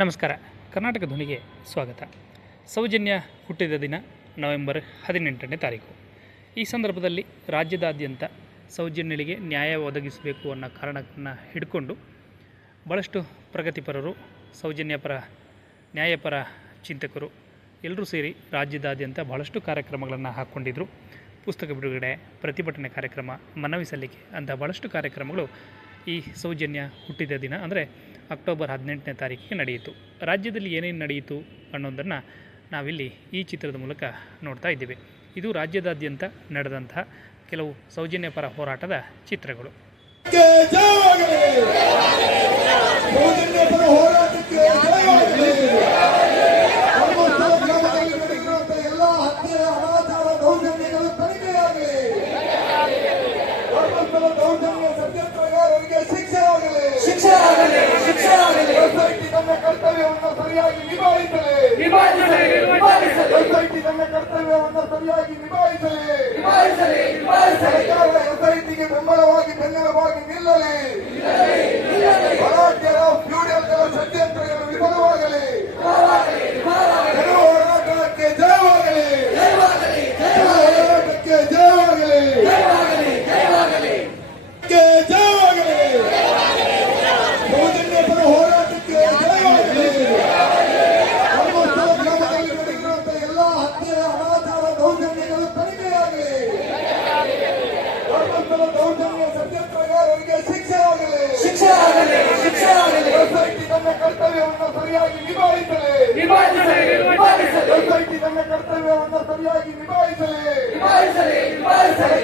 ನಮಸ್ಕಾರ. ಕರ್ನಾಟಕ ಧ್ವನಿಗೆ ಸ್ವಾಗತ. ಸೌಜನ್ಯ ಹುಟ್ಟಿದ ದಿನ, ನವೆಂಬರ್ ಹದಿನೆಂಟನೇ ತಾರೀಕು. ಈ ಸಂದರ್ಭದಲ್ಲಿ ರಾಜ್ಯದಾದ್ಯಂತ ಸೌಜನ್ಯಳಿಗೆ ನ್ಯಾಯ ಒದಗಿಸಬೇಕು ಅನ್ನೋ ಕಾರಣವನ್ನು ಹಿಡ್ಕೊಂಡು ಭಾಳಷ್ಟು ಪ್ರಗತಿಪರರು, ಸೌಜನ್ಯಪರ, ನ್ಯಾಯಪರ ಚಿಂತಕರು ಎಲ್ಲರೂ ಸೇರಿ ರಾಜ್ಯದಾದ್ಯಂತ ಭಾಳಷ್ಟು ಕಾರ್ಯಕ್ರಮಗಳನ್ನು ಹಾಕ್ಕೊಂಡಿದ್ದರು ಪುಸ್ತಕ ಬಿಡುಗಡೆ, ಪ್ರತಿಭಟನೆ ಕಾರ್ಯಕ್ರಮ, ಮನವಿ ಸಲ್ಲಿಕೆ ಅಂತ ಭಾಳಷ್ಟು ಕಾರ್ಯಕ್ರಮಗಳು ಈ ಸೌಜನ್ಯ ಹುಟ್ಟಿದ ದಿನ. ಅಂದರೆ ಅಕ್ಟೋಬರ್ ಹದಿನೆಂಟನೇ ತಾರೀಕಿಗೆ ನಡೆಯಿತು. ರಾಜ್ಯದಲ್ಲಿ ಏನೇನು ನಡೆಯಿತು ಅನ್ನೋದನ್ನು ನಾವಿಲ್ಲಿ ಈ ಚಿತ್ರದ ಮೂಲಕ ನೋಡ್ತಾ ಇದ್ದೇವೆ. ಇದು ರಾಜ್ಯದಾದ್ಯಂತ ನಡೆದಂತಹ ಕೆಲವು ಸೌಜನ್ಯ ಪರ ಹೋರಾಟದ ಚಿತ್ರಗಳು. ಕ್ಕೆ ಜಯವಾಗಲಿ ಸೌಜನ್ಯ ಪರ ಹೋರಾಟಕ್ಕೆ ಜಯವಾಗಲಿ ಧರ್ಮಸ್ಥಳ ಗ್ರಾಮದಲ್ಲಿ ನಡೆದಿರುವಂತ ಎಲ್ಲ ಹತ್ಯೆ ಅನಾಚಾರ ದೌರ್ಜನ್ಯಗಳು ತನಿಖೆಯಾಗಲಿ ಧರ್ಮಸ್ಥಳ ದೌರ್ಜನ್ಯ ಸತ್ಯಾಗ್ರಹಗಾರರಿಗೆ ಶಿಕ್ಷೆ ಆಗಲಿ ಶಿಕ್ಷೆ ಆಗಲಿ ಶಿಕ್ಷೆ ಆಗಲಿ ಎಸ್ಐಟಿ ತನ್ನ ಕರ್ತವ್ಯವನ್ನು ಸರಿಯಾಗಿ ನಿಭಾಯಿಸಲಿ ನಿಭಾಯಿಸಲಿ ನಿಭಾಯಿಸಲಿ ಎಸ್ಐಟಿ ತನ್ನ ಕರ್ತವ್ಯವನ್ನು ಸರಿಯಾಗಿ ನಿಭಾಯಿಸಲಿ. ನಿಭಾಯಿಸಲಿ ನಿಭಾಯಿಸಲಿ. ಸರ್ಕಾರ ಎಸ್ಐಟಿಗೆ ಬೆಂಬಲವಾಗಿ ಬೆನ್ನೆಲುಬಾಗಿ ನಿಲ್ಲಲಿ. ದೌರ್ಜನ್ಯ ಸತ್ಯಾಗ್ರಹಗಾರರಿಗೆ ಶಿಕ್ಷೆ ಆಗಲಿ ಶಿಕ್ಷೆ ಆಗಲಿ ಶಿಕ್ಷೆ ಆಗಲಿ ತನ್ನ ಕರ್ತವ್ಯವನ್ನು ಸರಿಯಾಗಿ ನಿಭಾಯಿಸಲಿ. ನಿಭಾಯಿಸಲಿ ನಿಭಾಯಿಸಲಿ. ತನ್ನ ಕರ್ತವ್ಯವನ್ನು ಸರಿಯಾಗಿ ನಿಭಾಯಿಸಲಿ. ನಿಭಾಯಿಸಲಿ ನಿಭಾಯಿಸಲಿ.